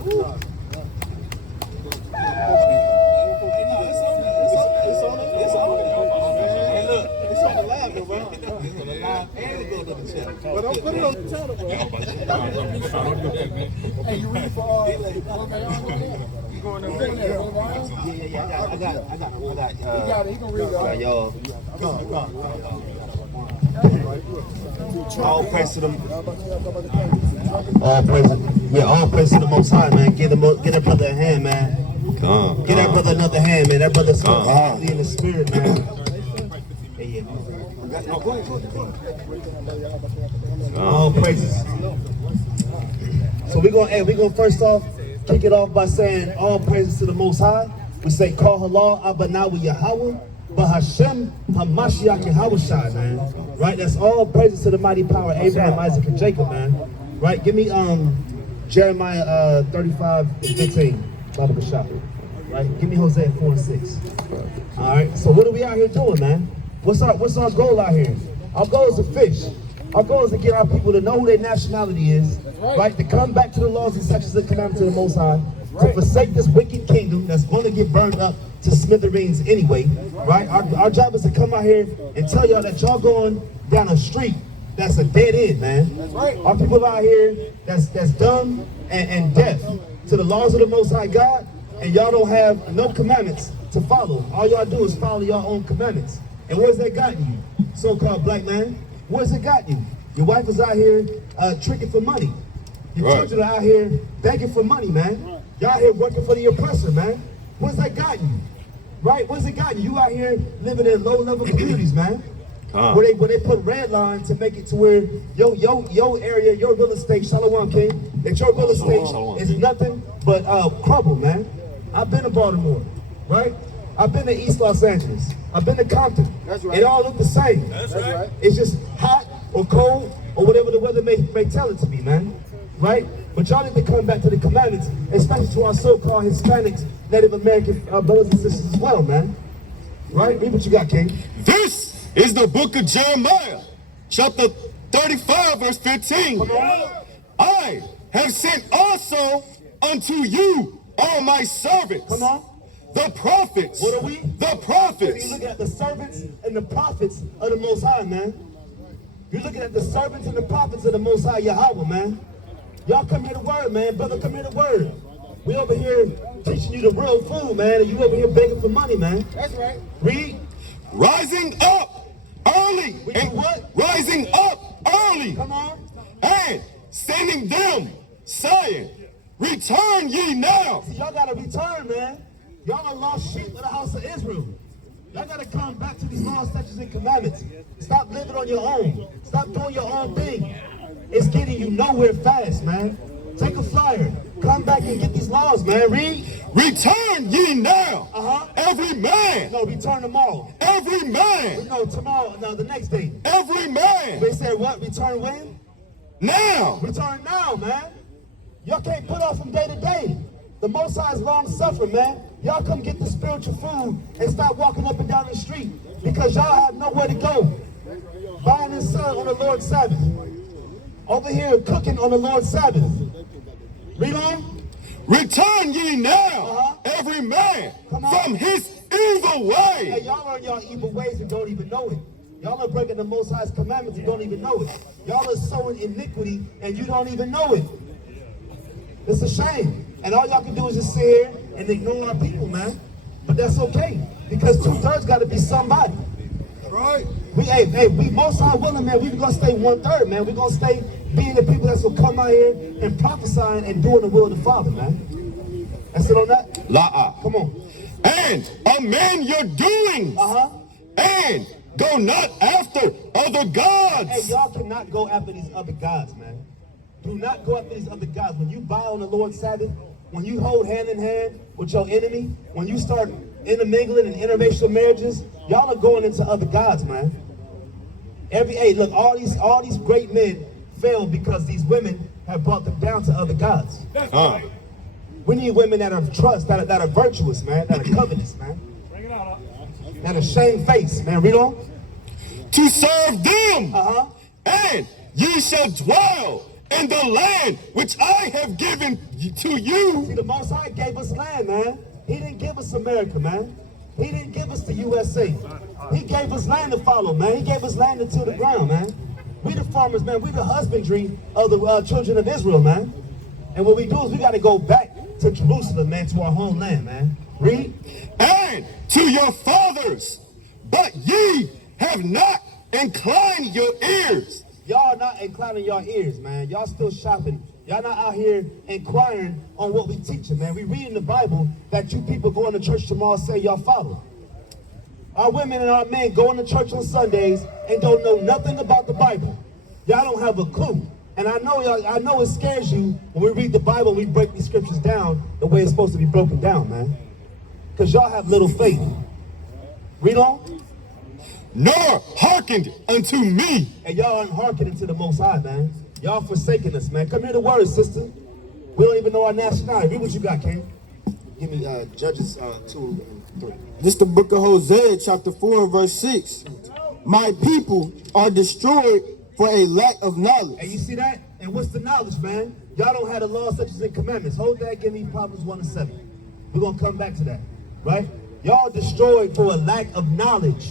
But don't put it on the channel, bro. Hey, you ready for you going there? Yeah. I got. You got it. He gonna read it. Y'all. All praise to them. All praise. Yeah, all praise to the Most High, man. Get that brother a hand, man. Get that brother another hand, man. That brother's in the spirit, man. All praises. So we're gonna first off kick it off by saying all praises to the Most High. We say Kol Halal Abanawi Yahweh, Bahashem Hamashiach Yahushai, man. Right? That's all praises to the mighty power of Abraham, Isaac, and Jacob, man. Right? Give me Jeremiah 35:15, Baba Kashaf. Right? Give me Hosea 4:6. All right. So what are we out here doing, man? What's our goal out here? Our goal is to fish. Our goal is to get our people to know who their nationality is, right? To come back to the laws and statutes and commandments of the Most High, to forsake this wicked kingdom that's going to get burned up to smithereens anyway, right? Our job is to come out here and tell y'all that y'all going down a street that's a dead end, man. That's right. Our people out here that's dumb and deaf to the laws of the Most High God, and y'all don't have no commandments to follow. All y'all do is follow your own commandments. And where's that gotten you, so-called black man? Where's it got you? Your wife is out here tricking for money. Your children are out here begging for money, man. Y'all out here working for the oppressor, man. Where's that got you? Right? Where's it got you? You out here living in low-level communities, man. Where they put red line to make it to where your area, your real estate, Shalom King, that your real estate is nothing but crumble, man. I've been to Baltimore, right? I've been to East Los Angeles. I've been to Compton. That's right. It all look the same. That's right. It's just hot or cold or whatever the weather may tell it to be, man. Right? But y'all need to come back to the commandments, especially to our so-called Hispanics, Native American brothers and sisters as well, man. Right? Read what you got, King. This is the book of Jeremiah, chapter 35, verse 15. I have sent also unto you all my servants. Come on. The prophets. What are we? The prophets. You're looking at the servants and the prophets of the Most High, man. You're looking at the servants and the prophets of the Most High Yahweh, man. Y'all come here to word, man. Brother, come here to word. We over here teaching you the real food, man, and you over here begging for money, man. That's right. Read. Rising up early. We do what? Rising up early. Come on. And sending them, saying, return ye now. See, y'all gotta return, man. Y'all are lost sheep of the house of Israel. Y'all gotta come back to these laws, statutes, and commandments. Stop living on your own. Stop doing your own thing. It's getting you nowhere fast, man. Take a flyer. Come back and get these laws, man. Read. Return ye now. Every man. No, return tomorrow. Every man. No, tomorrow. No, the next day. Every man. They said what? Return when? Now. Return now, man. Y'all can't put off from day to day. The Most High is long suffering, man. Y'all come get the spiritual food and stop walking up and down the street because y'all have nowhere to go. Buying and selling on the Lord's Sabbath. Over here cooking on the Lord's Sabbath. Read on. Return ye now, every man, from his evil way. Hey, y'all are in y'all evil ways and don't even know it. Y'all are breaking the Most High's commandments and don't even know it. Y'all are sowing iniquity and you don't even know it. It's a shame. And all y'all can do is just sit here and ignore our people, man. But that's okay, because 2/3 got to be somebody. Right. We Most High willing, man. We gonna stay 1/3, man. We gonna stay being the people that's gonna come out here and prophesying and doing the will of the Father, man. That's it on that. Come on. And amend your doings. And go not after other gods. Hey, y'all cannot go after these other gods, man. Do not go after these other gods. When you buy on the Lord's Sabbath, when you hold hand in hand with your enemy, when you start intermingling and interracial marriages, y'all are going into other gods, man. Look, all these great men failed because these women have brought them down to other gods. We need women that are trust, that are virtuous, man, that are covetous, man. That are shamefaced, man. Read on. To serve them. And ye shall dwell in the land which I have given to you. See, the Most High gave us land, man. He didn't give us America, man. He didn't give us the USA. He gave us land to follow, man. He gave us land to till the ground, man. We the farmers, man. We the husbandry of the children of Israel, man. And what we do is we got to go back to Jerusalem, man, to our homeland, man. Read. And to your fathers, but ye have not inclined your ears. Y'all not inclining your ears, man. Y'all still shopping. Y'all not out here inquiring on what we teaching, man. We read in the Bible that you people going to church tomorrow say y'all follow. Our women and our men going to church on Sundays and don't know nothing about the Bible. Y'all don't have a clue. And I know it scares you when we read the Bible and we break these scriptures down the way it's supposed to be broken down, man. Because y'all have little faith. Read on. Nor hearkened unto me. And y'all aren't hearkening to the Most High, man. Y'all forsaking us, man. Come hear the word, sister. We don't even know our nationality. Read what you got, King. Give me Judges 2 and 3. This the book of Hosea, chapter 4 and verse 6. My people are destroyed for a lack of knowledge. And you see that? And what's the knowledge, man? Y'all don't have the laws, statutes, and commandments. Hold that, give me Proverbs 1 and 7. We're going to come back to that, right? Y'all destroyed for a lack of knowledge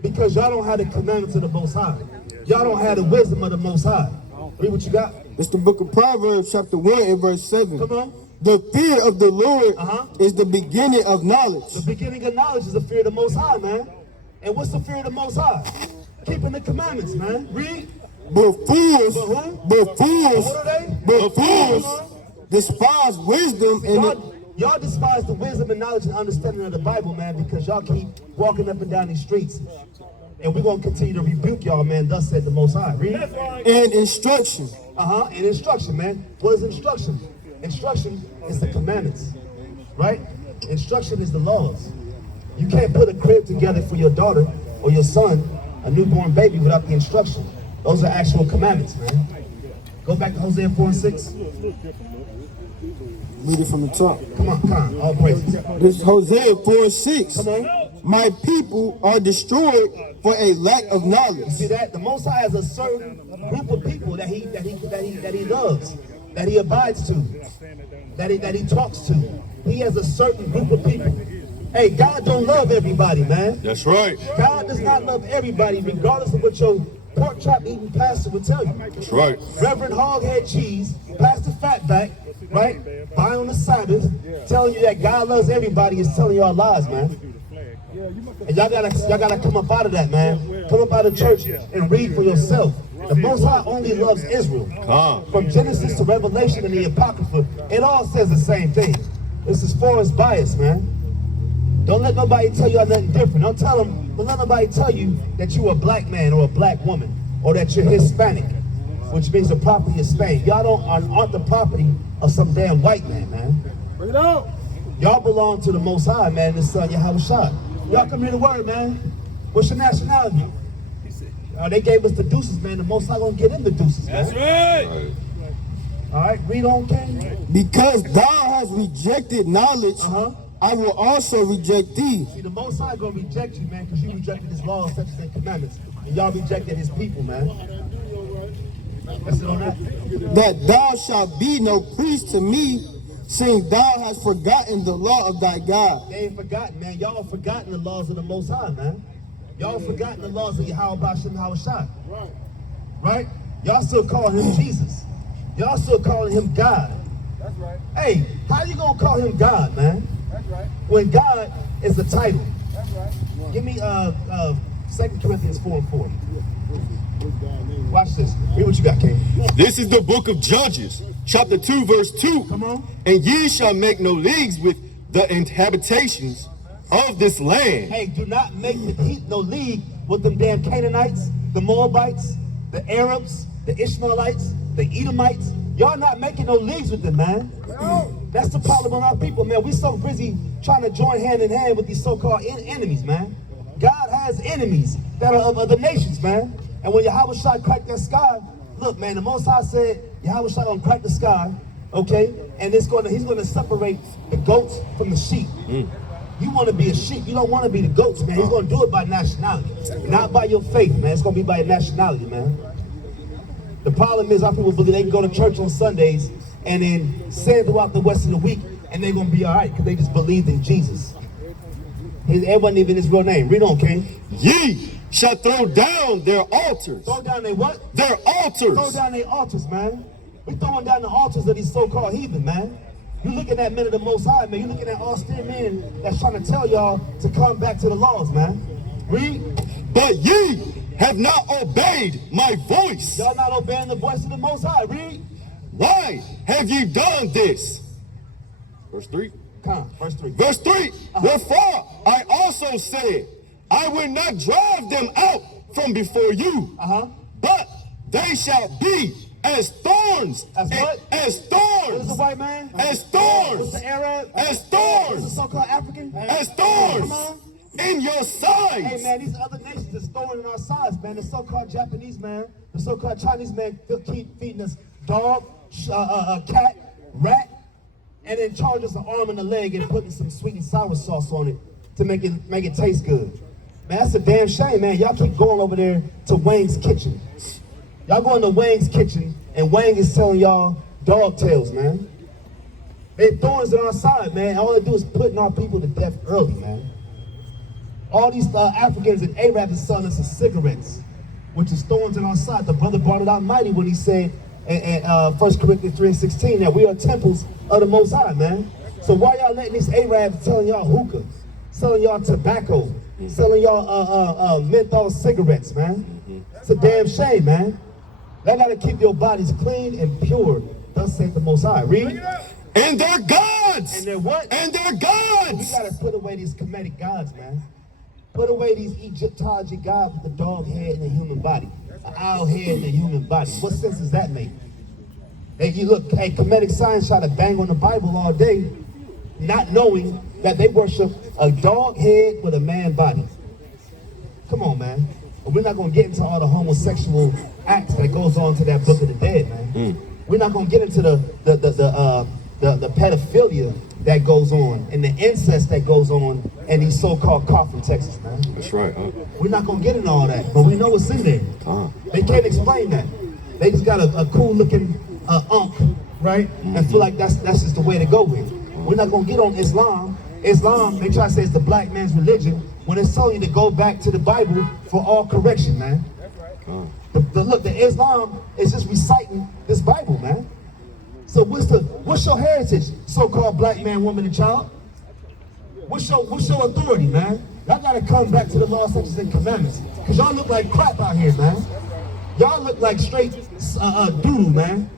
because y'all don't have the commandments of the Most High. Y'all don't have the wisdom of the Most High. Read what you got. It's the book of Proverbs, chapter 1 and verse 7. Come on. The fear of the Lord is the beginning of knowledge. The beginning of knowledge is the fear of the Most High, man. And what's the fear of the Most High? Keeping the commandments, man. Read. But fools, What are they? but fools despise wisdom and Y'all despise the wisdom and knowledge and understanding of the Bible, man, because y'all keep walking up and down these streets. And we're going to continue to rebuke y'all, man. Thus said the Most High. Read. and instruction. And instruction, man. What is instruction? Instruction is the commandments, right? Instruction is the laws. You can't put a crib together for your daughter or your son, a newborn baby, without the instruction. Those are actual commandments, man. Go back to Hosea 4 and 6. Read it from the top. Come on, all praises. This is Hosea 4 and 6. Come on. My people are destroyed for a lack of knowledge. See that? The Most High has a certain group of people that he loves, that he abides to, that he talks to. He has a certain group of people. Hey, God don't love everybody, man. That's right. God does not love everybody, regardless of what your pork chop eating pastor would tell you. That's right. Reverend Hoghead Cheese, Pastor Fatback, right? By on the Sabbath, telling you that God loves everybody is telling y'all lies, man. And y'all gotta come up out of that, man. Come up out of church and read for yourself. The Most High only loves Israel. From Genesis to Revelation and the Apocrypha, it all says the same thing. This is Forrest bias, man. Don't let nobody tell you nothing different. Don't let nobody tell you that you're a black man or a black woman, or that you're Hispanic, which means the property of Spain. Y'all aren't the property of some damn white man. Bring it out. Y'all belong to the Most High, man, the Son Yahushua. Y'all come hear the word, man. What's your nationality? They gave us the deuces, man. The Most High gonna get in the deuces, man. That's right. All right, read on, King. Because thou hast rejected knowledge, I will also reject thee. See, the Most High gonna reject you, man, because you rejected his laws, statutes, and commandments. And y'all rejected his people, man. That's it on that. That thou shalt be no priest to me, seeing thou hast forgotten the law of thy God. They ain't forgotten, man. Y'all forgotten the laws of the Most High, man. Y'all forgotten the laws of Yahweh Bashem Hawashai. Right? Y'all still calling him Jesus. Y'all still calling him God. That's right. Hey, how you gonna call him God, man? That's right. When God is the title. That's right. Give me 2 Corinthians 4 and 4. Watch this. Read what you got, King. This is the book of Judges, chapter 2, verse 2. Come on. And ye shall make no leagues with the inhabitations of this land. Hey, do not make no league with them damn Canaanites, the Moabites, the Arabs, the Ishmaelites, the Edomites. Y'all not making no leagues with them, man. That's the problem on our people, man. We so busy trying to join hand in hand with these so-called enemies, man. God has enemies that are of other nations, man. And when Yahweh Shai cracked that sky, look, man, the Most High said Yahweh Shai gonna crack the sky, okay? And he's gonna separate the goats from the sheep. You want to be a sheep, you don't want to be the goats, man. He's gonna do it by nationality, not by your faith, man. It's gonna be by your nationality, man. The problem is our people believe they can go to church on Sundays and then sin throughout the rest of the week and they're going to be all right because they just believed in Jesus. It wasn't even his real name. Read on, King. Ye shall throw down their altars. Throw down their what? Their altars. Throw down their altars, man. We throwing down the altars of these so-called heathen, man. You looking at men of the Most High, man. You looking at austere men that's trying to tell y'all to come back to the laws, man. Read. But ye have not obeyed my voice. Y'all not obeying the voice of the Most High. Read. Why have ye done this? Verse 3. Come, verse 3. Verse 3. Wherefore I also said, I will not drive them out from before you, but they shall be as thorns. As what? As thorns. What is the white man? As thorns. What's the Arab? As What's thorns. the so-called African? As thorns. Come on. In your sides. Hey, man, these other nations is throwing in our sides, man. The so-called Japanese man, the so-called Chinese man keep feeding us dog, cat, rat, and then charge us an arm and a leg and putting some sweet and sour sauce on it to make it taste good. Man, that's a damn shame, man. Y'all keep going over there to Wang's kitchen. Y'all going to Wang's kitchen, and Wang is telling y'all dog tails, man. They're thorns on our side, man. All they do is putting our people to death early, man. All these Africans and Arabs are selling us cigarettes, which is thorns in our side. The brother brought it out mighty when he said in 1 Corinthians 3:16 that we are temples of the Most High, man. So why y'all letting these Arabs telling y'all hookah, selling y'all tobacco, selling y'all menthol cigarettes, man? It's a damn shame, man. They gotta keep your bodies clean and pure. Thus saith the Most High. Read. And their gods. And their what? And their gods. We gotta put away these Kemetic gods, man. Put away these Egyptology gods with the dog head and the human body, an owl head and the human body. What sense does that make? Hey, you look, hey, Kemetic science try to bang on the Bible all day, not knowing that they worship a dog head with a man body. Come on, man. We're not gonna get into all the homosexual acts that goes on to that Book of the Dead, man. We're not gonna get into the pedophilia that goes on and the incest that goes on in these so-called Coffin, Texas, man. That's right. We're not gonna get into all that, but we know what's in there. They can't explain that. They just got a cool-looking unk, right? And feel like that's just the way to go with. We're not gonna get on Islam. Islam, they try to say it's the black man's religion when it's telling you to go back to the Bible for all correction, man. Look, the Islam is just reciting this Bible, man. So what's your heritage, so-called black man, woman, and child? What's your authority, man? Y'all gotta come back to the law, statutes, and commandments. Cause y'all look like crap out here, man. Y'all look like straight doo-doo, man.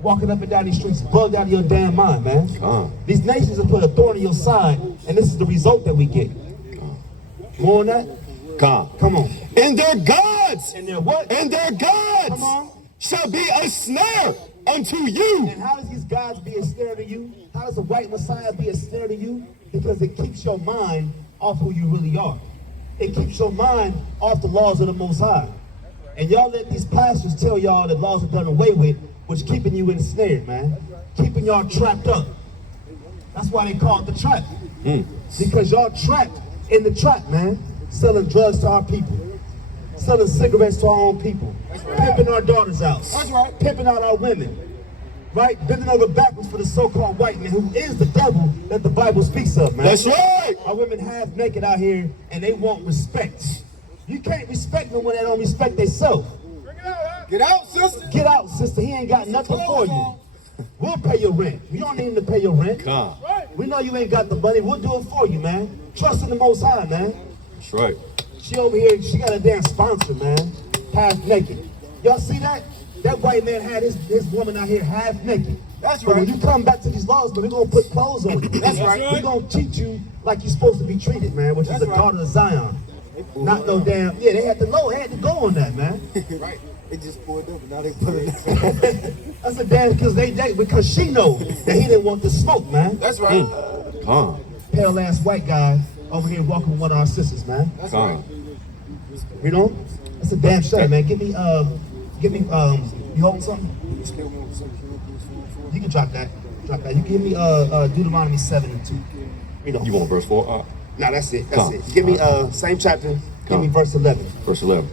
Walking up and down these streets, bugged out of your damn mind, man. These nations have put a thorn in your side, and this is the result that we get. More on that? Come on. And their gods. And their what? And their gods. Come on. Shall be a snare unto you. And how does these gods be a snare to you? How does the white Messiah be a snare to you? Because it keeps your mind off who you really are. It keeps your mind off the laws of the Most High. And y'all let these pastors tell y'all that laws are done away with, which keeping you ensnared, man. Keeping y'all trapped up. That's why they call it the trap. Because y'all trapped in the trap, man. Selling drugs to our people. Selling cigarettes to our own people. Pimping our daughters out. That's right. Pimping out our women. Right? Bending over backwards for the so-called white man who is the devil that the Bible speaks of, man. That's right. Our women half naked out here and they want respect. You can't respect no one that don't respect themselves. Get out, sister. Get out, sister. He ain't got nothing for you. We'll pay your rent. You don't need him to pay your rent. We know you ain't got the money. We'll do it for you, man. Trust in the Most High, man. That's right. She over here, she got a damn sponsor, man. Half naked. Y'all see that? That white man had his woman out here half naked. That's right. But when you come back to these laws, man, we're going to put clothes on you. That's right. We're going to treat you like you're supposed to be treated, man, which is the daughter of Zion. Not no damn, yeah, they had to go on that, man. Right. It just pulled up and now they put it. That's a damn, because she knows that he didn't want the smoke, man. That's right. Pale ass white guy over here walking with one of our sisters, man. That's right. You know? That's a damn shame, man. Give me, you holding something? You can drop that. Drop that. You give me Deuteronomy 7:2. You want verse 4? No, that's it. That's it. Give me same chapter. Give me verse 11. Verse 11.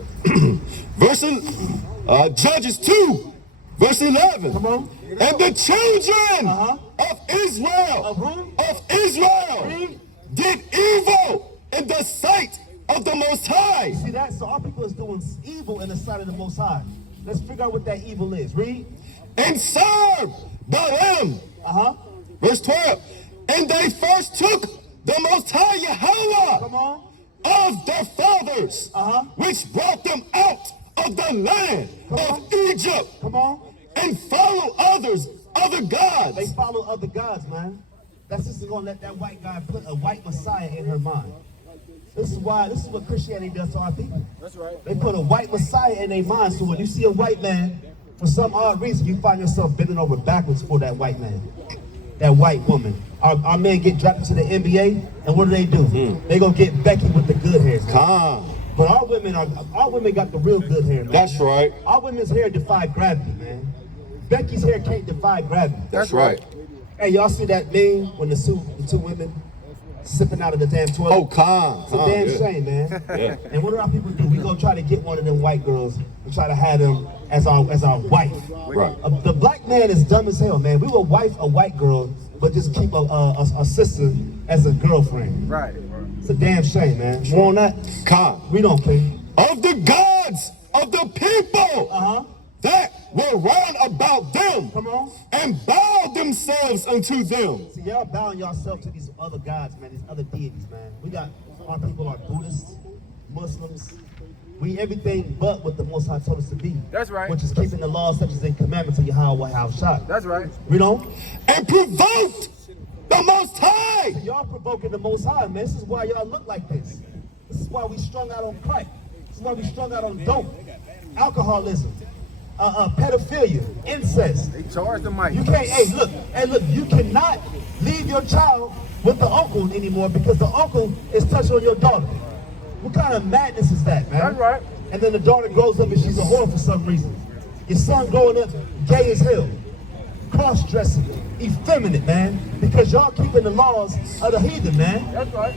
Judges 2, verse 11. Come on. And the children of Israel, Of whom? of Israel, Read. did evil in the sight of the Most High. See that? So our people is doing evil in the sight of the Most High. Let's figure out what that evil is. Read. And served Balaam. Verse 12. And they first took the Most High Yahweh Come on. of their fathers, which brought them out of the land of Egypt, Come on. and follow other They gods. follow other gods, man. That's just gonna let that white guy put a white Messiah in her mind. This is what Christianity does to our people. That's right. They put a white Messiah in their mind, so when you see a white man, for some odd reason, you find yourself bending over backwards for that white man, that white woman. Our men get drafted to the NBA, and what do? They gonna get Becky with the good hair. But our women got the real good hair, man. That's right. Our women's hair defy gravity, man. Becky's hair can't defy gravity. That's right. Hey, y'all see that meme when the two women sipping out of the damn toilet? Oh, It's a damn shame, man. Yeah. And what do our people do? We gonna try to get one of them white girls and try to have them as our wife. Right. The black man is dumb as hell, man. We will wife a white girl, but just keep a sister as a girlfriend. Right. It's a damn shame, man. More on that? We don't care. Of the gods of the people that were round about them, Come on. and bowed themselves unto them. See, y'all bowing yourself to these other gods, man, these other deities, man. We got, our people are Buddhists, Muslims. We everything but what the Most High told us to be. That's right. Which is keeping the laws, statutes, and commandments of Yahweh Shai. That's right. We don't? And provoked the Most High. Y'all provoking the Most High, man. This is why y'all look like this. This is why we strung out on crack. This is why we strung out on dope, alcoholism, pedophilia, incest. They charge the mic. You can't, hey look, you cannot leave your child with the uncle anymore because the uncle is touching on your daughter. What kind of madness is that, man? That's right. And then the daughter grows up and she's a whore for some reason. Your son growing up gay as hell, cross-dressing, effeminate, man, because y'all keeping the laws of the heathen, man. That's right.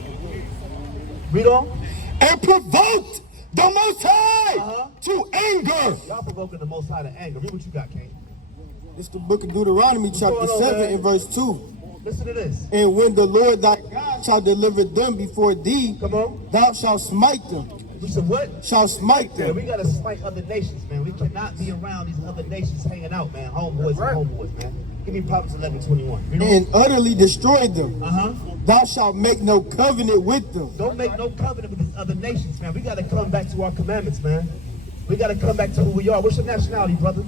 Read on. And provoked the Most High to anger. Y'all provoking the Most High to anger. Read what you got, King. It's the book of Deuteronomy, chapter going on, 7 man? and verse 2. Listen to this. And when the Lord thy God shall deliver them before thee, Come on. thou shalt smite them. We said what? Shall smite Yeah, them. we gotta smite other nations, man. We cannot be around these other nations hanging out, man. Homeboys Right. and homeboys, man. Give me Proverbs 11:21. You know? And utterly destroy them. Uh-huh. Thou shalt make no covenant with them. Don't make no covenant with these other nations, man. We gotta come back to our commandments, man. We gotta come back to who we are. What's your nationality, brother?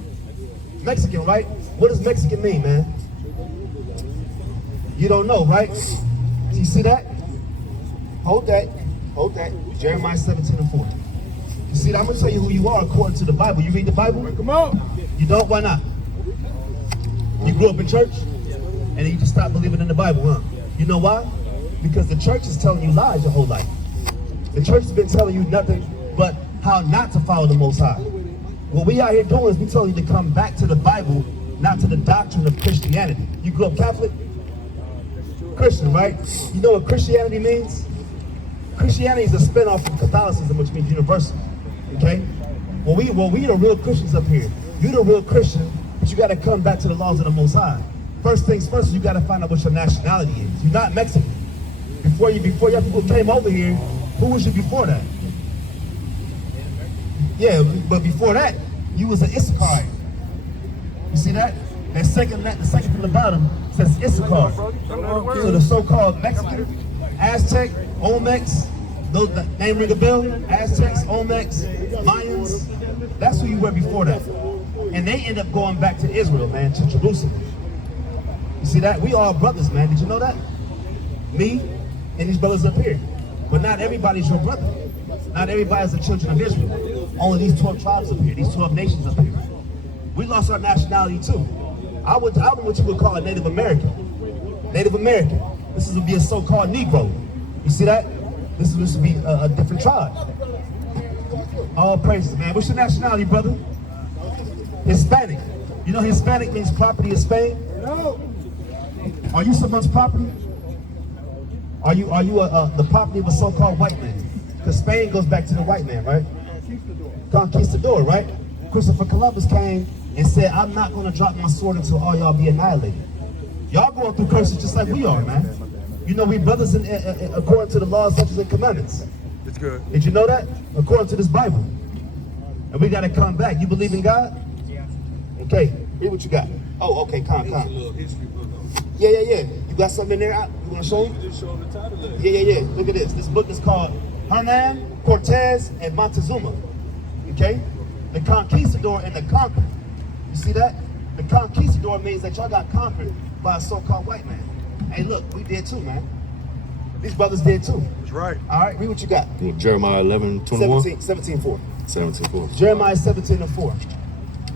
Mexican, right? What does Mexican mean, man? You don't know, right? You see that? Hold that. Hold that. Jeremiah 17:4. You see that? I'm gonna tell you who you are according to the Bible. You read the Bible? Come on. You don't? Why not? You grew up in church, and then you just stopped believing in the Bible, huh? You know why? Because the church is telling you lies your whole life. The church has been telling you nothing but how not to follow the Most High. What we out here doing is we telling you to come back to the Bible, not to the doctrine of Christianity. You grew up Catholic? Christian, right? You know what Christianity means? Christianity is a spinoff from Catholicism, which means universal. Okay? Well, we the real Christians up here. You the real Christian, but you got to come back to the laws of the Most High. First things first, you got to find out what your nationality is. You're not Mexican. Before your people came over here, who was you before that? Yeah, but before that, you was an Issachar. You see that? The second from the bottom says Issachar. So the so-called Mexican, Aztec, Olmecs, those that name ring a bell? Aztecs, Olmecs, Mayans. That's who you were before that. And they end up going back to Israel, man, to Jerusalem. You see that? We all brothers, man. Did you know that? Me and these brothers up here. But not everybody's your brother. Not everybody's the children of Israel. Only these 12 tribes up here, these 12 nations up here. We lost our nationality too. I'm what you would call a Native American. Native American. This would be a so-called Negro. You see that? This would be a different tribe. All praises, man. What's your nationality, brother? Hispanic. You know Hispanic means property of Spain? No. Are you someone's property? Are you the property of a so-called white man? Because Spain goes back to the white man, right? conquistador, right? Christopher Columbus came and said, I'm not going to drop my sword until all y'all be annihilated. Y'all going through curses just like we are, man. You know, we brothers according to the laws, statutes, and commandments. It's good. Did you know that? According to this Bible. And we got to come back. You believe in God? Yeah. Okay, here's what you got. Oh, okay, calm. Yeah. You got something in there? You want to show me? Just show the title of it. Yeah. Look at this. This book is called Hernan, Cortez, and Montezuma. Okay? The conquistador and the conqueror. You see that? The conquistador means that y'all got conquered by a so-called white man. Hey, look, we did too, man. These brothers did too. That's right. All right, read what you got. Jeremiah 11:21. 17:4. 17:4. Jeremiah 17:4.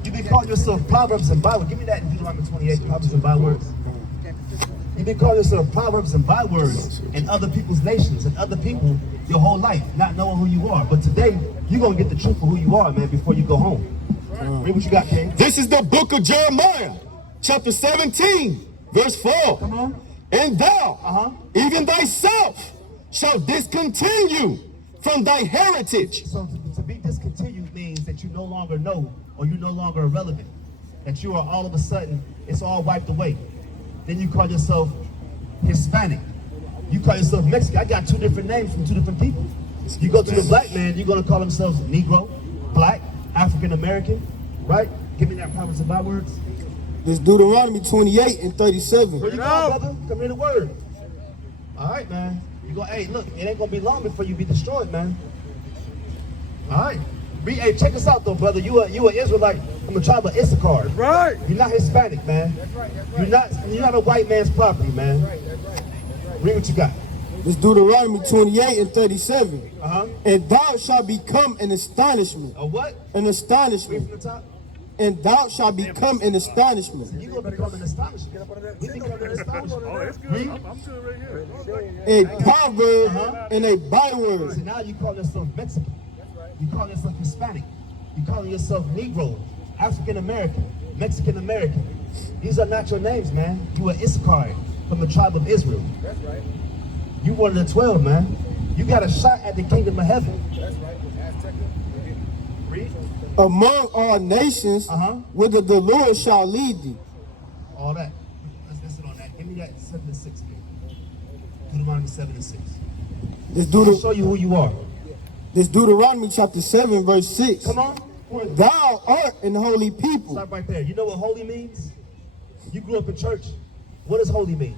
You been calling yourself Proverbs and Bywords. Give me that in Deuteronomy 28, Proverbs and Bywords. You been calling yourself Proverbs and Bywords in other people's nations and other people your whole life, not knowing who you are. But today, you're going to get the truth of who you are, man, before you go home. Read what you got, King. This is the book of Jeremiah, chapter 17, verse 4. Come on. And thou, even thyself, shall discontinue from thy heritage. So to be discontinued means that you no longer know, or you're no longer irrelevant. That you are all of a sudden, it's all wiped away. Then you call yourself Hispanic. You call yourself Mexican. I got two different names from two different people. You go to the black man, you're going to call themselves Negro, Black, African American, right? Give me that Proverbs and Bywords. This Deuteronomy 28:37. Where you going, brother? Come here, the word. All right, man. You go. Hey, look, it ain't gonna be long before you be destroyed, man. All right. Hey, check us out, though, brother. You an Israelite from the tribe of Issachar. That's right. You're not Hispanic, man. That's right. That's right. You're not a white man's property, man. That's right. Read what you got. This Deuteronomy 28:37. Uh-huh. And thou shalt become an astonishment. A what? An Read astonishment. from the top. And thou shalt become an astonishment. You gonna become an astonishment. We become an astonishment. Oh, that's good. Read. I'm good right here. A proverb and a byword. See, now you call yourself Mexican. You call yourself Hispanic. You call yourself Negro, African American, Mexican American. These are not your names, man. You are Issachar from the tribe of Israel. That's right. You one of the 12, man. You got a shot at the kingdom of heaven. That's right. Aztec. Read. Among all nations, whither the Lord shall lead thee. All that. Let's listen on that. Give me that 7 and 6 again. Deuteronomy 7 and 6. I'll show you who you are. This Deuteronomy chapter 7, verse 6. Come on. Thou art an holy people. Stop right there. You know what holy means? You grew up in church. What does holy mean?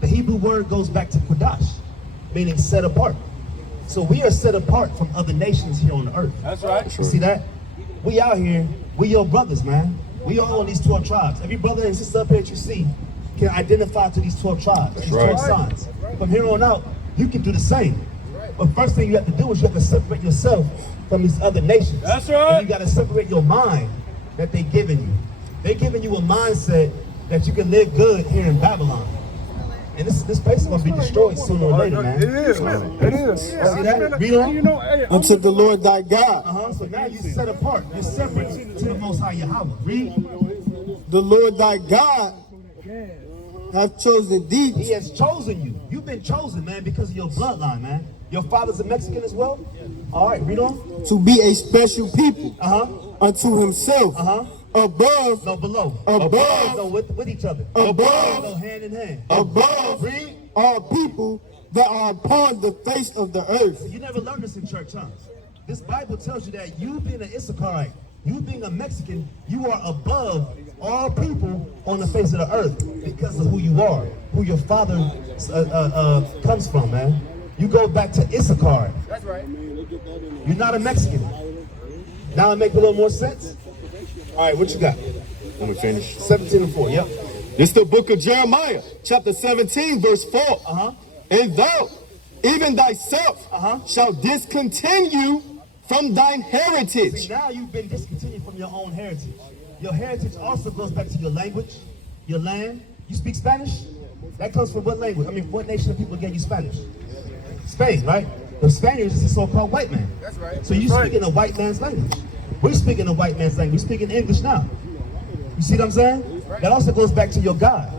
The Hebrew word goes back to Kodash, meaning set apart. So we are set apart from other nations here on the earth. That's right. You see that? We out here, we your brothers, man. We all on these 12 tribes. Every brother and sister up here that you see can identify to these 12 tribes, these 12 signs. From here on out, you can do the same. But first thing you have to do is you have to separate yourself from these other nations. That's right. And you got to separate your mind that they're giving you. They're giving you a mindset that you can live good here in Babylon. And this place is going to be destroyed sooner or later, man. It is. It is. See that? Read on. You know, hey, Unto the Lord thy God. So now you're set apart. You're separate to the Most High Yahweh. Read. The Lord thy God hath chosen thee. He has chosen you. You've been chosen, man, because of your bloodline, man. Your father's a Mexican as well? All right, read on. To be a special people unto himself. Above. No, below. Above. No, with each other. Above. No, hand in hand. Above. Read. All people that are upon the face of the earth. You never learned this in church, huh? This Bible tells you that you being an Issacharite, you being a Mexican, you are above all people on the face of the earth because of who you are, who your father comes from, man. You go back to Issachar. That's right. You're not a Mexican. Now it make a little more sense? All right, what you got? Let me finish. 17 and 4, yep. This is the book of Jeremiah, chapter 17, verse 4. And thou, even thyself, shall discontinue from thine heritage. See, now you've been discontinued from your own heritage. Your heritage also goes back to your language, your land. You speak Spanish? That comes from what language? I mean, what nation of people gave you Spanish? Spain, right? The Spaniards is a so-called white man. That's right. So you speaking a white man's language. We're speaking a white man's language. We're speaking English now. You see what I'm saying? That also goes back to your God,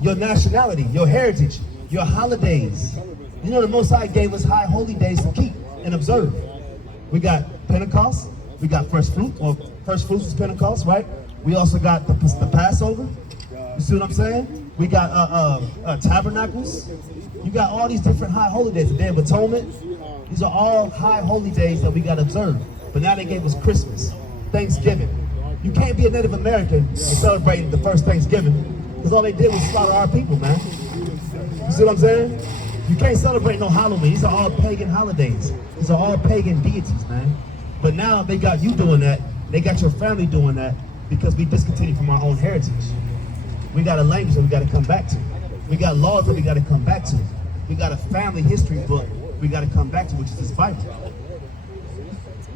your nationality, your heritage, your holidays. You know the Most High gave us high holy days to keep. and observe. We got Pentecost, we got first fruit, or first fruits is Pentecost, right? We also got the Passover. You see what I'm saying? We got tabernacles. You got all these different high holy days. The Day of Atonement. These are all high holy days that we got to observe. But now they gave us Christmas, Thanksgiving. You can't be a Native American and celebrate the first Thanksgiving because all they did was slaughter our people, man. You see what I'm saying? You can't celebrate no Halloween. These are all pagan holidays. These are all pagan deities, man. But now they got you doing that. They got your family doing that because we discontinued from our own heritage. We got a language that we got to come back to. We got laws that we got to come back to. We got a family history book we got to come back to, which is this Bible.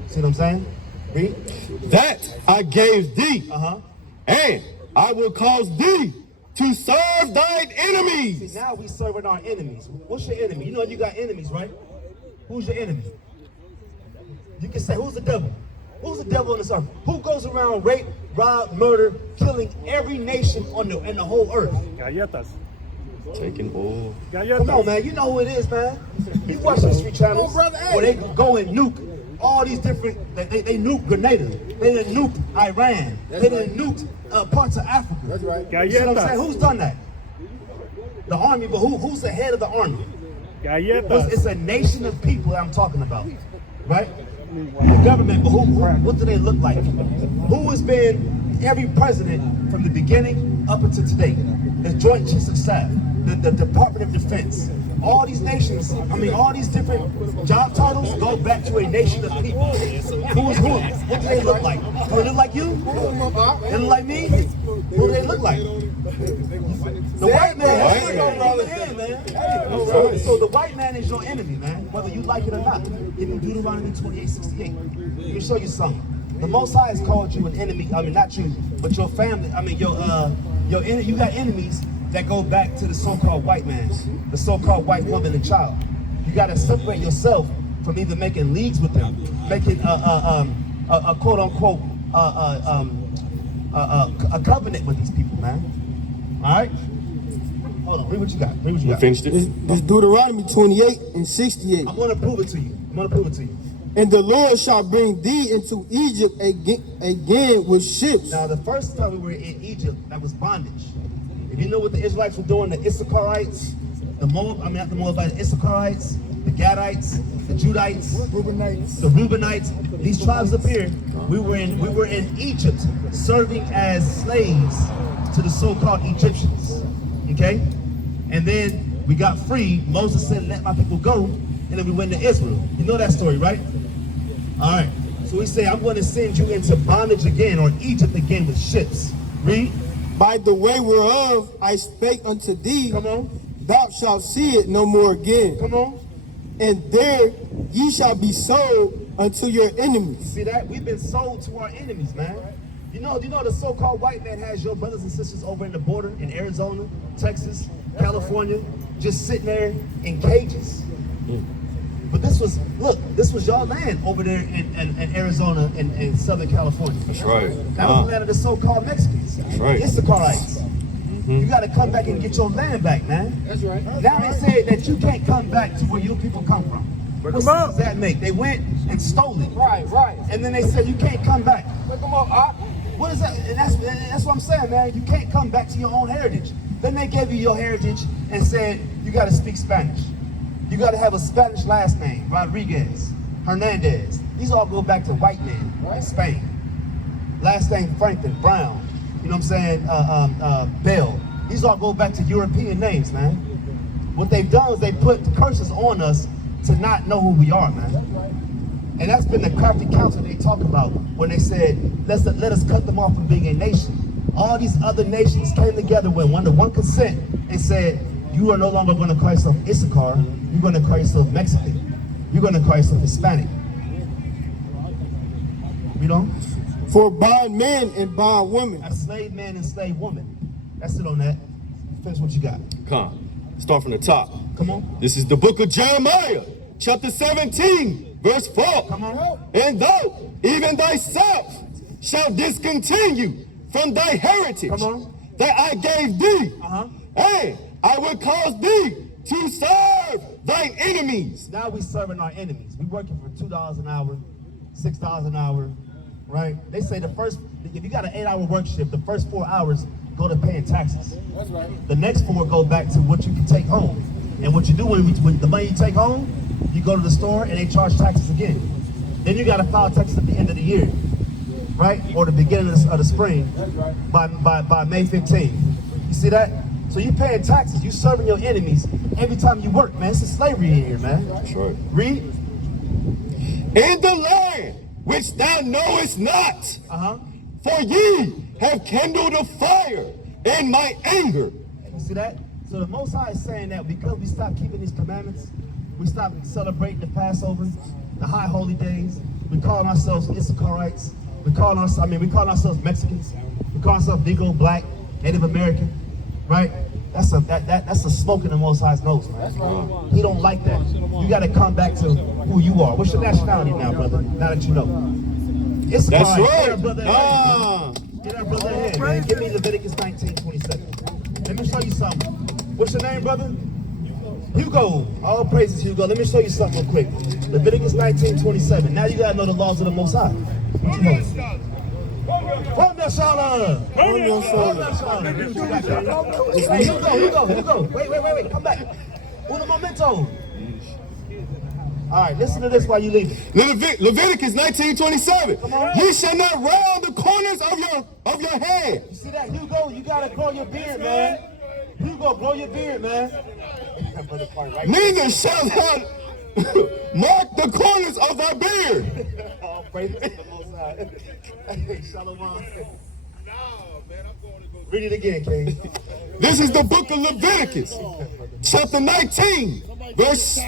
See what I'm saying? Read. That I gave thee, and I will cause thee to serve thine enemies. See, now we serving our enemies. What's your enemy? You know you got enemies, right? Who's your enemy? You can say, who's the devil? Who's the devil on this earth? Who goes around rape, rob, murder, killing every nation on the whole earth? Galletas. Taking all. Come on, man. You know who it is, man. You watch History Channels where they go and nuke all these different. They nuke Grenada. They done nuked Iran. They done nuked parts of Africa. That's right. You see what I'm saying? Who's done that? The army, but who's the head of the army? Galletas. It's a nation of people that I'm talking about, right? The government, but what do they look like? Who has been every president from the beginning up until today? The Joint Chiefs of Staff, the Department of Defense. All these nations, all these different job titles go back to a nation of people. Who is who? What do they look like? Do they look like you? They look like me? Who do they look like? The white man. So the white man is your enemy, man, whether you like it or not. In Deuteronomy 28:68, let me show you something. The Most High has called you an enemy. Not you, but your family. You got enemies that go back to the so-called white man, the so-called white woman and child. You got to separate yourself from either making leagues with them, making a quote-unquote a covenant with these people, man. All right? Hold on, read what you got. Read what you got. Finished it. This Deuteronomy 28:68. I'm going to prove it to you. And the Lord shall bring thee into Egypt again with ships. Now, the first time we were in Egypt, that was bondage. If you know what the Israelites were doing, the Issacharites, the Issacharites, the Gadites, the Judites, the Reubenites, these tribes up here, we were in Egypt serving as slaves to the so-called Egyptians. Okay? And then we got free. Moses said, let my people go. And then we went to Israel. You know that story, right? All right. So we say, I'm going to send you into bondage again, or Egypt again with ships. Read. By the way whereof I spake unto thee, Come on. thou shalt see it no more again. Come on. And there ye shall be sold unto your enemies. See that? We've been sold to our enemies, man. You know the so-called white man has your brothers and sisters over in the border in Arizona, Texas, California, just sitting there in cages. But this was your land over there in Arizona and Southern California. That's right. That was the land of the so-called Mexicans. That's right. Issacharites. You got to come back and get your land back, man. That's right. Now they say that you can't come back to where your people come from. What sense does that make? They went and stole it. Right. And then they said you can't come back. Look them up, What is that? And that's what I'm saying, man. You can't come back to your own heritage. Then they gave you your heritage and said you got to speak Spanish. You got to have a Spanish last name, Rodriguez, Hernandez. These all go back to white men in Spain. Last name Franklin, Brown. You know what I'm saying? Bell. These all go back to European names, man. What they've done is they put curses on us to not know who we are, man. And that's been the crafty counsel they talk about when they said, let us cut them off from being a nation. All these other nations came together with one consent and said, you are no longer going to call yourself Issachar, you're going to call yourself Mexican. You're going to call yourself Hispanic. Read on. For bondmen and bondwomen. A slave man and slave woman. That's it on that. Finish what you got. Come. Start from the top. Come on. This is the book of Jeremiah, chapter 17, verse 4. Come on. And thou, even thyself, shall discontinue from thy heritage Come on. that I gave thee, and I will cause thee to serve thine enemies. Now we serving our enemies. We working for $2 an hour, $6 an hour, right? They say if you got an 8-hour work shift, the first 4 hours go to paying taxes. That's right. The next 4 go back to what you can take home. And what you do when the money you take home, you go to the store and they charge taxes again. Then you got to file taxes at the end of the year, right? Or the beginning of the spring. That's right. By May 15th. You see that? So you paying taxes, you serving your enemies every time you work, man. It's a slavery in here, man. That's right. Read. In the land which thou knowest not, for ye have kindled a fire in my anger. You see that? So the Most High is saying that because we stopped keeping these commandments, we stopped celebrating the Passover, the high holy days, we calling ourselves Issacharites, we calling ourselves Mexicans, we call ourselves Negro, Black, Native American, right? That's a smoke in the Most High's nose, man. He don't like that. You got to come back to who you are. What's your nationality now, brother? Now that you know. It's That's fine. right. Get our brother ahead. Get our brother ahead, man. Give me Leviticus 19:27. Let me show you something. What's your name, brother? Hugo. All praises, Hugo. Let me show you something real quick. Leviticus 19:27. Now you got to know the laws of the Most High. What you know? Hold your shoulder. Hold your shoulder. Hey, Hugo. Wait. Come back. Uno momento. All right, listen to this while you leave. Leviticus 19:27. Ye shall not round the corners of your head. You see that, Hugo? You gotta grow your beard, man. Hugo, grow your beard, man. Neither shall thou mark the corners of thy beard. Oh, praise the Most High. Hey, Shalom. Read it again, King. This is the book of Leviticus, chapter 19, verse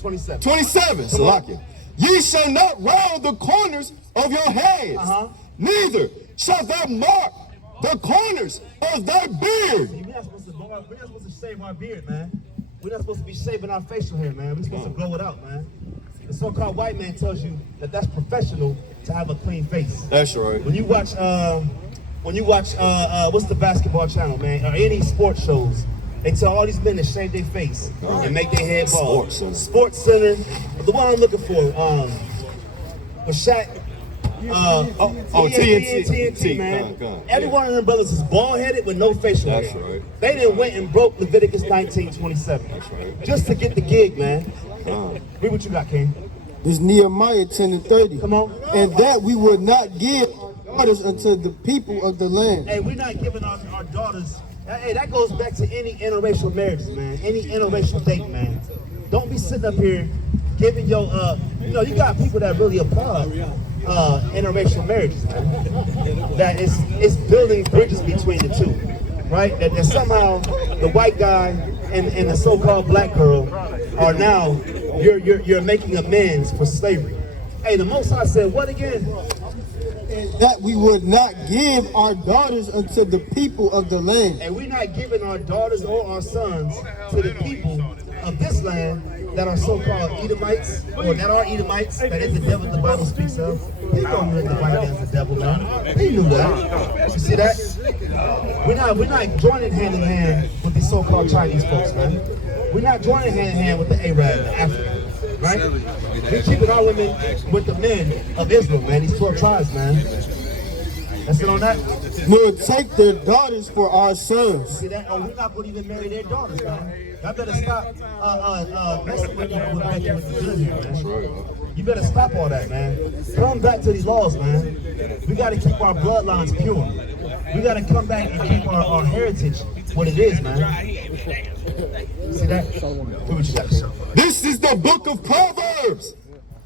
27. Salakia. Ye shall not round the corners of your heads, neither shall thou mark the corners of thy beard. We're not supposed to shave our beard, man. We're not supposed to be shaving our facial hair, man. We're supposed to grow it out, man. The so-called white man tells you that that's professional to have a clean face. That's right. When you watch what's the basketball channel, man, or any sports shows, they tell all these men to shave their face and make their head bald. Sports Center. The one I'm looking for, was Shaq. TNT, man. Every one of them brothers is bald-headed with no facial hair. That's right. They done went and broke Leviticus 19:27. That's right. Just to get the gig, man. Read what you got, King. This Nehemiah 10:30. Come on. And that we would not give our daughters unto the people of the land. Hey, we're not giving our daughters. Hey, that goes back to any interracial marriages, man. Any interracial date, man. Don't be sitting up here giving your, you got people that really applaud interracial marriages, man. That it's building bridges between the two, right? That somehow the white guy and the so-called black girl are now you're making amends for slavery. Hey, the Most High said what again? That we would not give our daughters unto the people of the land. And we're not giving our daughters or our sons to the people of this land that are so-called Edomites, or that are Edomites, that is the devil the Bible speaks of. He don't know the Bible is the devil, man. He knew that. You see that? We're not joining hand in hand with these so-called Chinese folks, man. We're not joining hand in hand with the Arab, the African, right? We're keeping our women with the men of Israel, man. These 12 tribes, man. That's it on that? Nor take their daughters for our sons. See that? Oh, we're not going to even marry their daughters, man. Y'all better stop messing with the good here, man. You better stop all that, man. Come back to these laws, man. We got to keep our bloodlines pure. We got to come back and keep our heritage what it is, man. See that? What you got there? This is the book of Proverbs,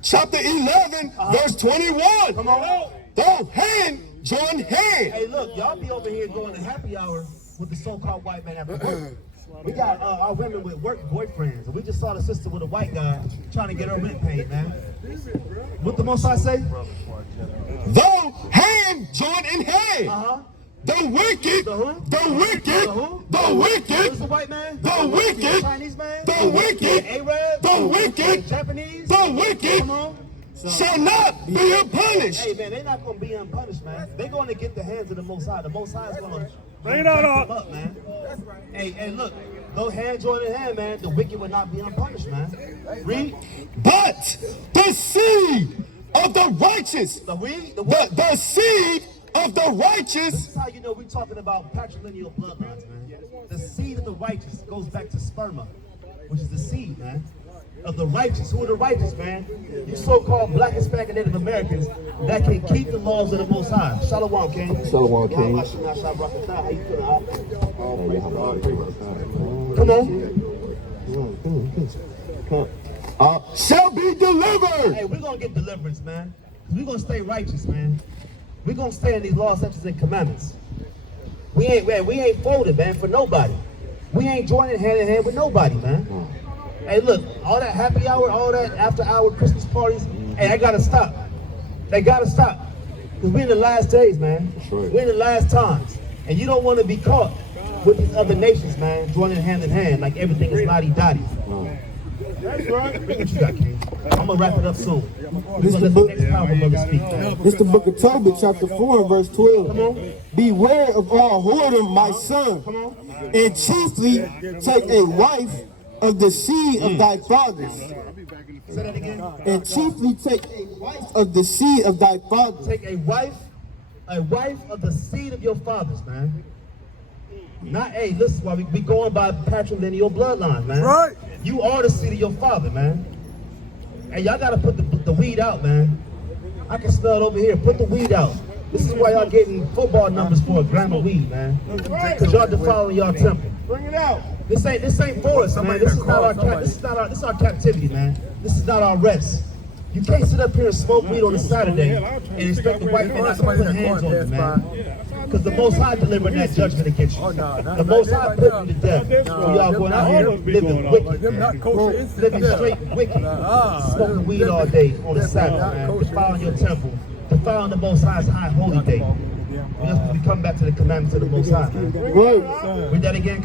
chapter 11, verse 21. Come on. Thou hand join hand. Hey, look, y'all be over here going to happy hour with the so-called white man after work. We got our women with work boyfriends, and we just saw the sister with a white guy trying to get her rent paid, man. What the Most High say? Thou hand join in hand. The wicked, The who? the wicked, The who? the wicked, Who's the white man? the wicked, Chinese man? the wicked, Arab? the wicked, Japanese? the wicked, Come on. shall not be unpunished. Hey man, they're not gonna be unpunished, man. They're gonna get the hands of the Most High. The Most High is gonna Bring it out, them up, man. Hey, look, those hand joined in hand, man. The wicked will not be unpunished, man. Read. But the seed of the righteous, the seed of the righteous. This is how you know we're talking about patrilineal bloodlines, man. The seed of the righteous goes back to sperma, which is the seed, man, of the righteous. Who are the righteous, man? You so-called black, Hispanic, and Native Americans that can keep the laws of the Most High. Shalom, King. Shalom, King. How you feeling, Come on. Shall be delivered. Hey, we're gonna get deliverance, man. We're gonna stay righteous, man. We're gonna stay in these laws, statutes, and commandments. We ain't folded, man, for nobody. We ain't joining hand in hand with nobody, man. Hey, look, all that happy hour, all that after hour Christmas parties, hey, I gotta stop. They gotta stop. Because we're in the last days, man. Right. We're in the last times. And you don't want to be caught with these other nations, man, joining hand in hand like everything is lottie-dottie. That's right. Look what you got, King. I'm gonna wrap it up soon. This is the book of Tobit, chapter 4, and verse 12. Come on. Beware of all whoredom, my son, Come on. and chiefly take a wife of the seed of thy fathers. Say that again. And chiefly take a wife of the seed of thy fathers. Take a wife of the seed of your fathers, man. Not, hey, this is why we going by patrilineal bloodlines, man. Right. You are the seed of your father, man. Hey, y'all gotta put the weed out, man. I can smell it over here. Put the weed out. This is why y'all getting football numbers for a gram of weed, man. Cause y'all defiling y'all temple. Bring it out. This ain't for us, man. This is not our captivity, man. This is not our rest. You can't sit up here and smoke weed on a Saturday and expect the white man not to put hands on you, man. Because the Most High delivered that judgment against you. The Most High put you to death. So y'all going out here living wicked, living straight wicked, smoking weed all day on a Sabbath, man. Defiling your temple, defiling the Most High's high holy day. We come back to the commandments of the Most High. Right. Read that again,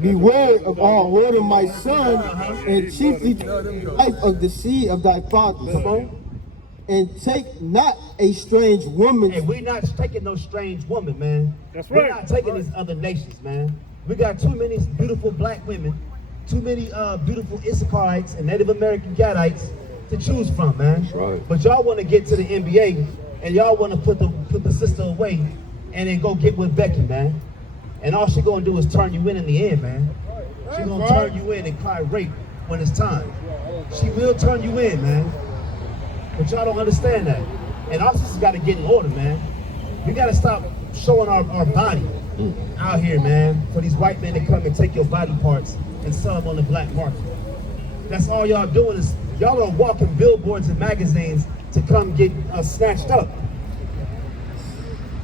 Beware of all whoredom, my son, and chiefly take the wife of the seed of thy fathers. Come on. And take not a strange woman. Hey, we're not taking no strange woman, man. That's right. We're not taking these other nations, man. We got too many beautiful black women, too many beautiful Issacharites and Native American Gadites to choose from, man. That's right. But y'all want to get to the NBA and y'all want to put the sister away and then go get with Becky, man. And all she gonna do is turn you in the end, man. She gonna turn you in and cry rape when it's time. She will turn you in, man. But y'all don't understand that. And our sisters gotta get in order, man. We gotta stop showing our body out here, man, for these white men to come and take your body parts and sell them on the black market. That's all y'all doing is y'all are walking billboards and magazines to come get snatched up.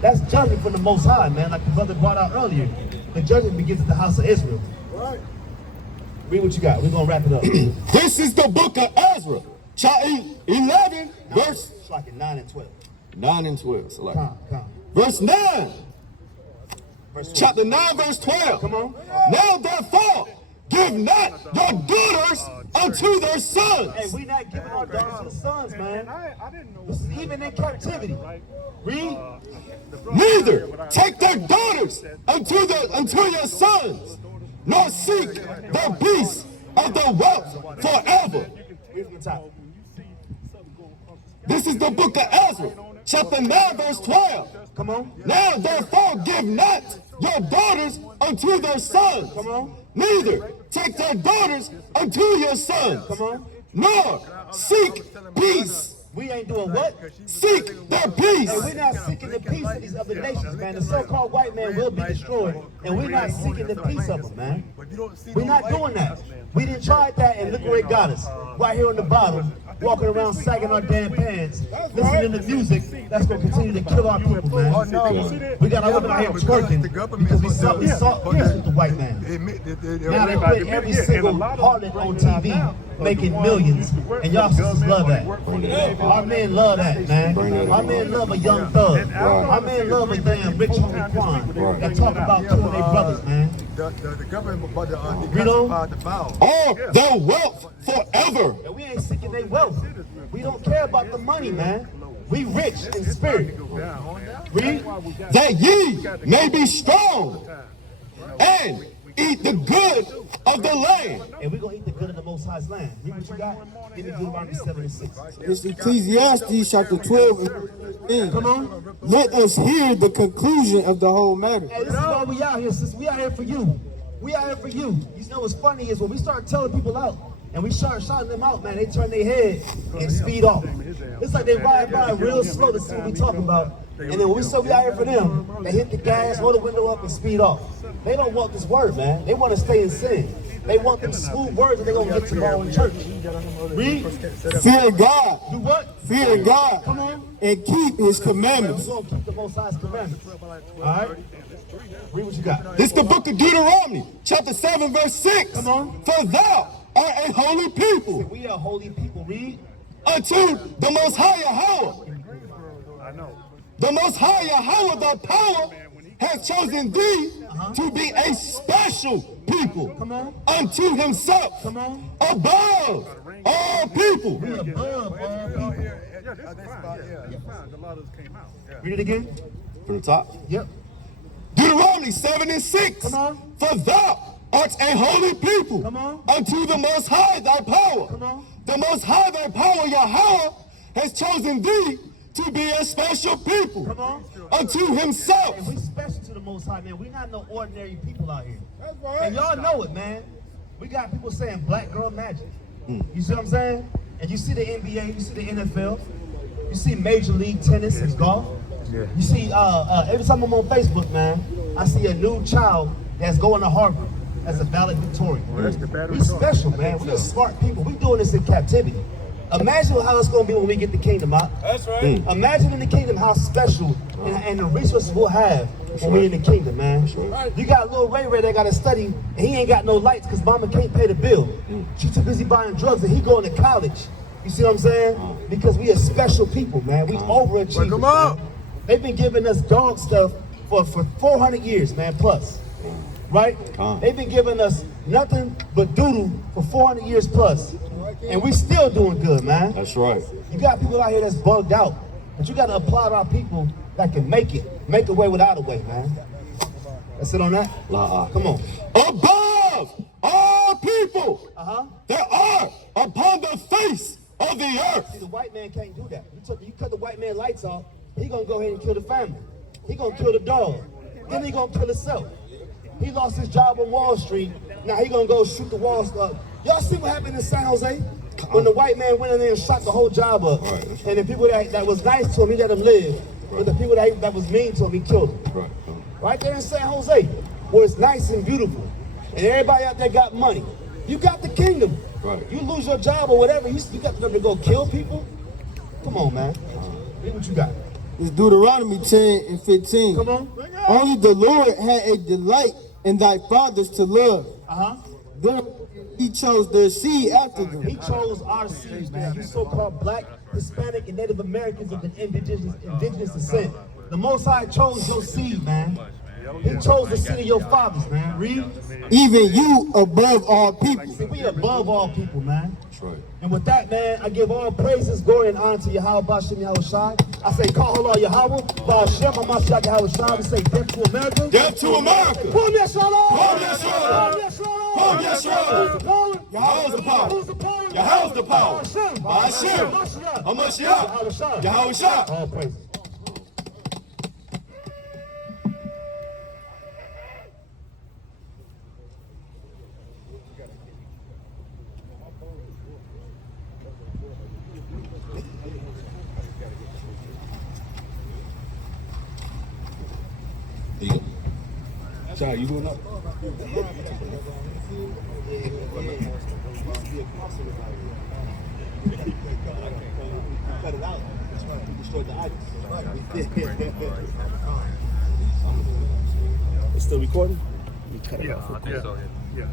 That's judgment from the Most High, man, like the brother brought out earlier. The judgment begins at the house of Israel. Right. Read what you got. We're gonna wrap it up. This is the book of Ezra, chapter 11, verse It's like 9 and 12. 9 and 12. So like, Come. verse 9, Verse 12. chapter 9, verse 12. Come on. Now therefore, give not your daughters unto their sons. Hey, we not giving our daughters to the sons, man. This is even in captivity. Read. Neither take their daughters unto your sons, nor seek the peace of the wealth forever. Read from the top. This is the book of Ezra, chapter 9, verse 12. Come on. Now therefore give not your daughters unto their sons. Come on. Neither take their daughters unto your sons. Come on. Nor seek peace. We ain't doing what? Seek their peace. And we're not seeking the peace of these other nations, man. The so-called white man will be destroyed, and we're not seeking the peace of them, man. We're not doing that. We didn't try that, and look where it got us. Right here on the bottom, walking around sagging our damn pants, listening to music that's going to continue to kill our people, man. We got our women out here twerking because we saw peace with the white man. Now they put every single harlot on TV making millions, and y'all sisters love that. Our men love that, man. Our men love a young thug. Our men love a damn rich homie Quan that talk about killing their brothers, man. the government but declassified the foul. All their wealth forever. And we ain't seeking their wealth. We don't care about the money, man. We rich in spirit. Read. That ye may be strong and eat the good of the land. And we're going to eat the good of the Most High's land. Read what you got. Give me Deuteronomy 7 and 6. It's Ecclesiastes chapter 12 and verse 15. Come on. Let us hear the conclusion of the whole matter. Hey, this is why we out here, sis. We out here for you. We out here for you. You know what's funny is when we start telling people out and we start shouting them out, man, they turn their head and speed off. It's like they ride by real slow to see what we talking about. And then when we say we out here for them, they hit the gas, roll the window up, and speed off. They don't want this word, man. They want to stay in sin. They want them smooth words that they're going to get tomorrow in church. Read. Fear God. Do what? Fear God. Come on. And keep his commandments. We're going to keep the Most High's commandments. All right? Read what you got. This is the book of Deuteronomy, chapter 7, verse 6. Come on. For thou art a holy people We are holy people. Read. unto the Most High Yahweh. I know. The Most High Yahweh, thy power, has chosen thee to be a special people Come on. unto himself, Come on. above all people. We above all people. Yeah, that's fine. Yeah, that's fine. The law just came out. Yeah. Read it again. From the top. Yep. Deuteronomy 7 and 6. Come on. For thou art a holy people Come on. unto the Most High thy power. Come on. The Most High thy power, Yahweh, has chosen thee to be a special people Come on. unto himself. And we special to the Most High, man. We not no ordinary people out here. That's right. And y'all know it, man. We got people saying black girl magic. You see what I'm saying? And you see the NBA, you see the NFL, you see Major League Tennis and golf. You see, every time I'm on Facebook, man, I see a new child that's going to Harvard as a valedictorian. We special, man. We are smart people. We doing this in captivity. Imagine how it's going to be when we get the kingdom out. That's right. Imagine in the kingdom how special and the resources we'll have when we're in the kingdom, man. You got little Ray that got to study, and he ain't got no lights because mama can't pay the bill. She's too busy buying drugs, and he going to college. You see what I'm saying? Because we are special people, man. We overachievers, Come on. man. They've been giving us dog stuff for 400 years, man, plus. Right? They've been giving us nothing but doodle for 400 years plus. And we still doing good, man. That's right. You got people out here that's bugged out. But you got to applaud our people that can make a way without a way, man. That's it on that? Come on. Above all people there are upon the face of the See, earth. the white man can't do that. You cut the white man lights off, he gonna go ahead and kill the family. He gonna kill the dog. Then he gonna kill himself. He lost his job on Wall Street. Now he gonna go shoot the walls up. Y'all see what happened in San Jose? When the white man went in there and shot the whole job up. And the people that was nice to him, he let them live. But the people that was mean to him, he killed them. Right there in San Jose, where it's nice and beautiful. And everybody out there got money. You got the kingdom. You lose your job or whatever, you got the number to go kill people? Come on, man. Look what you got. It's Deuteronomy 10 and 15. Come on. Only the Lord had a delight in thy fathers to love. Then he chose their seed after them. He chose our seed, man. You so-called black, Hispanic, and Native Americans of the indigenous descent. The Most High chose your seed, man. He chose the seed of your fathers, man. Read. Even you above all people. See, we above all people, man. That's right. And with that, man, I give all praises, glory, and honor to Yahweh, Bashem, Yahweh Shai. I say, call Allah Yahweh, Bashem, Hamashiach, Yahweh Shai. We say, death to America. Death to America. Boom, yes, Shalom. Boom, yes, Shalom. Boom, yes, Shalom. Who's the power? Yahweh's the power. Who's the power? Yahweh's the power. Hashem. Hashem. Hamashiach. Yahweh Shai. All praises. Shai, you going up? Cut it out. That's right. We destroyed the idols. It's still recording? Yeah, I think so. Yeah.